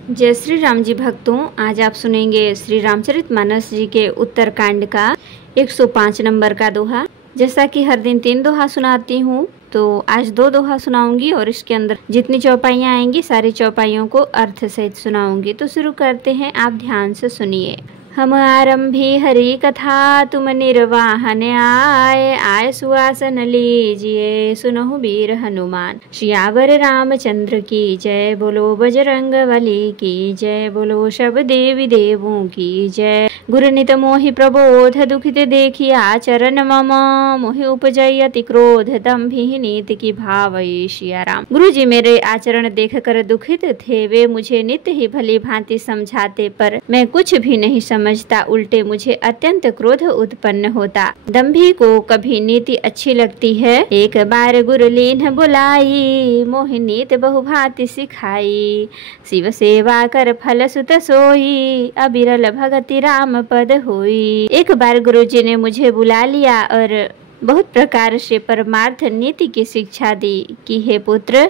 जय श्री राम जी भक्तों, आज आप सुनेंगे श्री रामचरितमानस जी के उत्तरकांड का 105 नंबर का दोहा। जैसा कि हर दिन 3 दोहा सुनाती हूँ, तो आज 2 दोहा सुनाऊंगी और इसके अंदर जितनी चौपाइयाँ आएंगी सारी चौपाइयों को अर्थ सहित सुनाऊंगी। तो शुरू करते हैं, आप ध्यान से सुनिए। हम आरंभी हरि कथा, तुम निर्वाहन आए सुआसन लीजिए, सुनहु वीर हनुमान। सियावर रामचंद्र की जय, बोलो बजरंग बली की जय, बोलो सब देवी देवों की जय। गुरु नित मोहि प्रबोध, दुखित देखी आचरण मम, मोहि उपजय अति क्रोध, दंभि नीति की भावई। सिया राम। गुरु जी मेरे आचरण देखकर दुखित थे, वे मुझे नित्य ही भली भांति समझाते, पर मैं कुछ भी नहीं समझता, उल्टे मुझे अत्यंत क्रोध उत्पन्न होता। दंभी को कभी नीति अच्छी लगती है। एक बार गुरु लीन बुलाई, मोहि नीति बहुभांति सिखाई। शिव सेवा कर फल सुत सोई, अबिरल भगति राम पद होई। एक बार गुरु जी ने मुझे बुला लिया और बहुत प्रकार से परमार्थ नीति की शिक्षा दी कि हे पुत्र,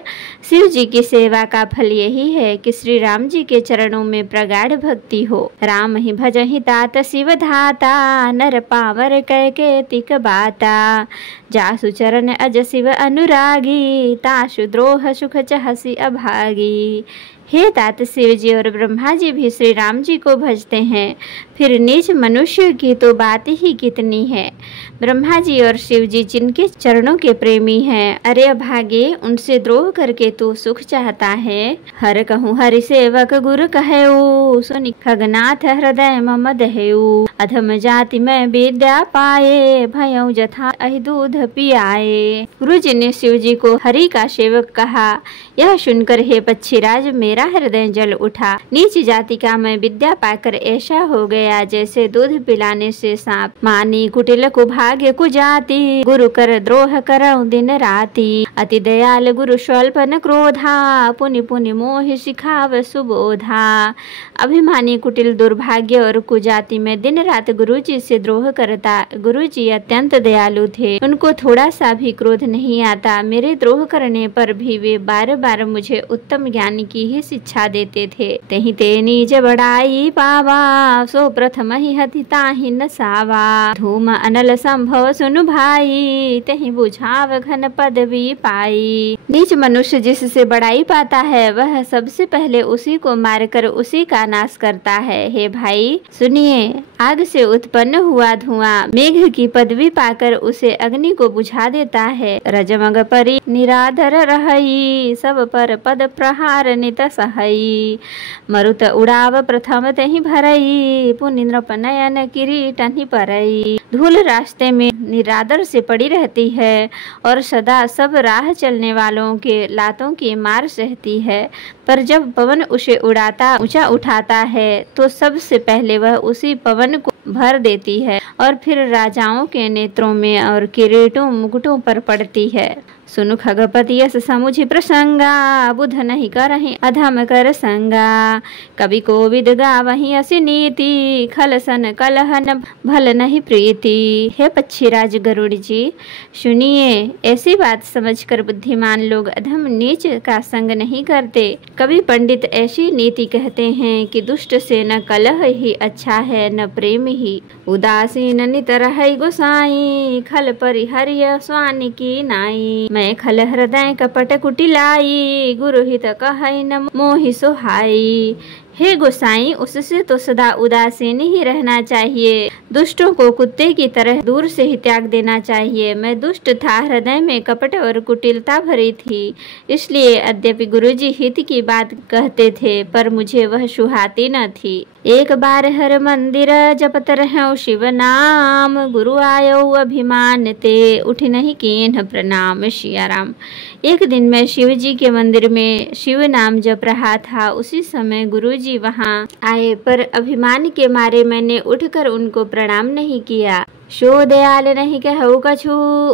शिव जी की सेवा का फल यही है कि श्री राम जी के चरणों में प्रगाढ़ भक्ति हो। राम ही भजहि तात शिव धाता, नर पावर कह के तिक बाता। जासु चरण अज शिव अनुरागी, तासु द्रोह सुख चहसी अभागी। हे तात, शिव जी और ब्रह्मा जी भी श्री राम जी को भजते हैं, फिर नीच मनुष्य की तो बात ही कितनी है। ब्रह्मा जी और शिव जी जिनके चरणों के प्रेमी हैं, अरे अभागे, उनसे द्रोह करके तू सुख चाहता है। हर कहूँ हरि सेवक गुरु कहेऊ, सुनि खगनाथ हृदय मम दहेऊ। अधम जाति में विद्या पाए, भयऊ जथा अहि दूध पियाए। गुरु जी ने शिव जी को हरि का सेवक कहा। यह सुनकर हे पक्षीराज, मेरा हृदय जल उठा। नीच जाति का मैं विद्या पाकर ऐसा हो गया जैसे दूध पिलाने से सांप। मानी कुटिल कुभाग्य कुजाति, गुरु कर द्रोह करऊं दिन राति। अति दयाल गुरु स्वल्प न क्रोधा, पुनि पुनि मोह सिखाव सुबोधा। अभिमानी कुटिल दुर्भाग्य और कुजाति में दिन रात गुरु जी से द्रोह करता। गुरु जी अत्यंत दयालु थे, उनको थोड़ा सा भी क्रोध नहीं आता। मेरे द्रोह करने पर भी वे बार बार मुझे उत्तम ज्ञान की ही शिक्षा देते थे। तहि ते नीच बड़ाई पावा, सो प्रथम ही हति ताहि न सावा। धूम अनल संभव सुनु भाई, तहि बुझाव घन पदवी पाई। नीच मनुष्य जिससे बड़ाई पाता है, वह सबसे पहले उसी को मारकर उसी का नाश करता है। हे भाई सुनिए, आग से उत्पन्न हुआ धुआं मेघ की पदवी पाकर उसे अग्नि को बुझा देता है। रजमग परि निराधर रहई, सब पर पद प्रहार नित सहई। मरुत उड़ाव प्रथम तहि भरई, पुनि नृप नयन किरीट नि परई। धूल रास्ते में निरादर से पड़ी रहती है और सदा सब राह चलने वालों के लातों की मार सहती है, पर जब पवन उसे उड़ाता ऊंचा उठाता है तो सबसे पहले वह उसी पवन को भर देती है और फिर राजाओं के नेत्रों में और किरीटों मुकुटों पर पड़ती है। सुनु खगपति यस समुझि प्रसंगा, बुध नहीं करहि अधम कर संगा। कवि कोविद गावहि असि नीति, खलसन कलहन भल नहीं प्रीति। हे पक्षीराज गरुड़ जी, सुनिए, ऐसी बात समझकर बुद्धिमान लोग अधम नीच का संग नहीं करते। कवि पंडित ऐसी नीति कहते हैं कि दुष्ट से न कलह ही अच्छा है न प्रेम ही। उदासीन नित रहै गोसाई, खल परिहर्य स्वान की नाई। मैं खल हृदय कपट कुटिलाई, गुरु हित कहै न मोहि सोहाई। हे गोसाई, उससे तो सदा उदासीन ही रहना चाहिए। दुष्टों को कुत्ते की तरह दूर से ही त्याग देना चाहिए। मैं दुष्ट था, हृदय में कपट और कुटिलता भरी थी, इसलिए यद्यपि गुरुजी हित की बात कहते थे, पर मुझे वह सुहाती न थी। एक बार हर मंदिर जपत रहूं शिव नाम, गुरु आयो अभिमान ते, उठ नहीं कीन्ह प्रणाम। सिया राम। एक दिन मैं शिव जी के मंदिर में शिव नाम जप रहा था। उसी समय गुरु जी वहाँ आए, पर अभिमान के मारे मैंने उठकर उनको प्रणाम नहीं किया। शो दयाल नहीं कहु कछु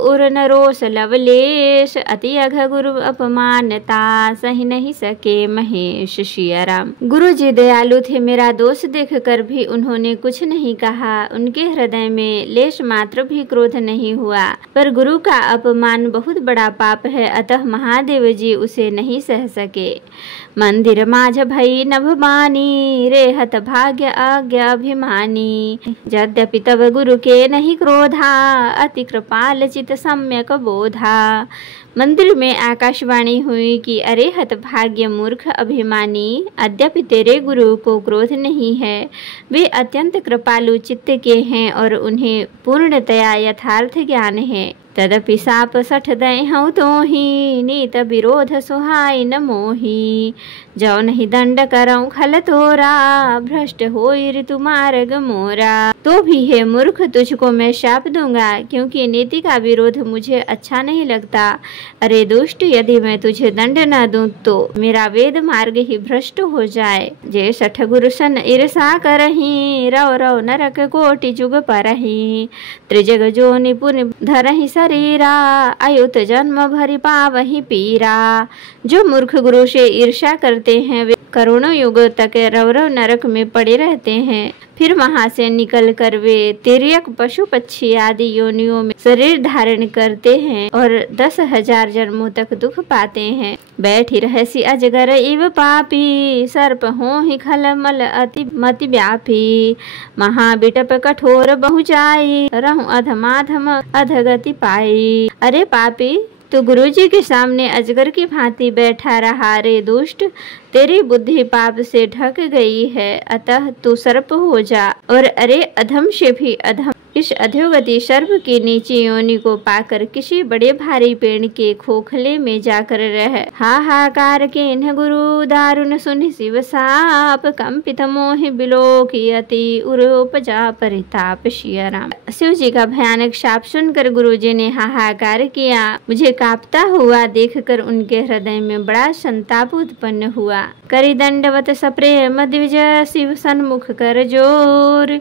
उर न रोष लवलेश, अति अघ गुरु अपमानता सही नहीं सके महेश। सिया राम। गुरु जी दयालु थे, मेरा दोष देखकर भी उन्होंने कुछ नहीं कहा। उनके हृदय में लेश मात्र भी क्रोध नहीं हुआ। पर गुरु का अपमान बहुत बड़ा पाप है, अतः महादेव जी उसे नहीं सह सके। मंदिर माझ भई नभमानी, रेहत भाग्य आज्ञा अभिमानी। यद्यपि तब गुरु के नहीं क्रोधा, अति कृपाल चित सम्यक बोधा। मंदिर में आकाशवाणी हुई कि अरे हत भाग्य मूर्ख अभिमानी, अद्यपि तेरे गुरु को क्रोध नहीं है। वे अत्यंत कृपालु चित्त के हैं और उन्हें पूर्णतया यथार्थ ज्ञान है। तदपि साप सठ दहु तोहि, नीत विरोध सुहाई न मोहि। जौ नहीं दंड करऊं खल तोरा, भ्रष्ट होई ऋतु मार्ग मोरा। तो भी है मूर्ख, तुझको मैं शाप दूंगा, क्योंकि नीति का विरोध मुझे अच्छा नहीं लगता। अरे दुष्ट, यदि मैं तुझे दंड न दूं तो मेरा वेद मार्ग ही भ्रष्ट हो जाए। जे सठ गुरु सन ईर्षा करही, रव रव नरक कोटि जुग परही। त्रिजग जो निपुण धरही शरीरा, अयुत जन्म भरि पावही पीरा। जो मूर्ख गुरु से ईर्ष्या करते हैं वे करोड़ों युग तक रवरव नरक में पड़े रहते हैं। फिर वहां से निकल कर वे तिर्यक पशु पक्षी आदि योनियों में शरीर धारण करते हैं और 10,000 जन्मों तक दुख पाते हैं। बैठी रहसी अजगर इव पापी, सर्प हो ही खल मल अति मति व्यापी। महाबिटप कठोर बहु जाई, रहूं अधमाधम अधगति पाई। अरे पापी, तो गुरुजी के सामने अजगर की भांति बैठा रहा। रे दुष्ट, तेरी बुद्धि पाप से ढक गई है, अतः तू सर्प हो जा। और अरे अधम से भी अधम, इस अधोगति सर्प की नीची योनि को पाकर किसी बड़े भारी पेड़ के खोखले में जाकर रह। हाहाकार के इन्ह गुरु दारुण सुन शिव साप, कंपित मोहि बिलोकियति उरोपजा परिताप। सिया राम। शिव जी का भयानक शाप सुनकर गुरुजी ने हाहाकार किया। मुझे कांपता हुआ देखकर उनके हृदय में बड़ा संताप उत्पन्न हुआ। करी दंडवत सप्रेम द्विज, शिव सन्मुख कर जोर।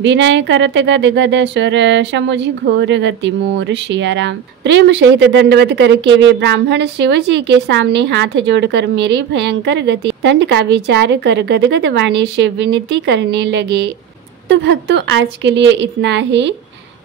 विनय करत गद गद स्वर, समुझि घोर गति मोर। सिया राम। प्रेम सहित दंडवत करके वे ब्राह्मण शिव जी के सामने हाथ जोड़कर मेरी भयंकर गति दंड का विचार कर गदगद वाणी से विनती करने लगे। तो भक्तों, आज के लिए इतना ही।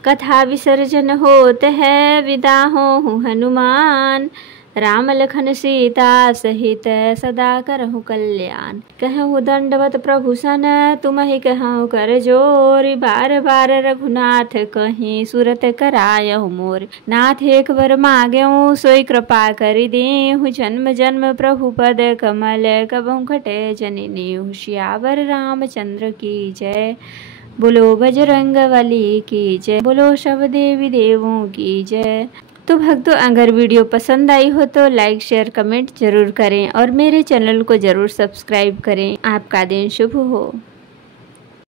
कथा विसर्जन होत है, विदा हो हनुमान। राम लखन सीता सहित सदा करहु कल्याण। कहूँ दंडवत प्रभु सन, तुम ही कहूँ कर जोर। बार बार रघुनाथ कहीं, सुरत करायहु मोर। नाथ एक बर मांगेऊ, सोई कृपा करि देहु। जन्म जन्म प्रभु पद कमल, कबहु घटे जननी। सियावर रामचंद्र की जय। बोलो बजरंगबली की जय। बोलो सब देवी देवों की जय। तो भक्तों, अगर वीडियो पसंद आई हो तो लाइक शेयर कमेंट जरूर करें और मेरे चैनल को जरूर सब्सक्राइब करें। आपका दिन शुभ हो।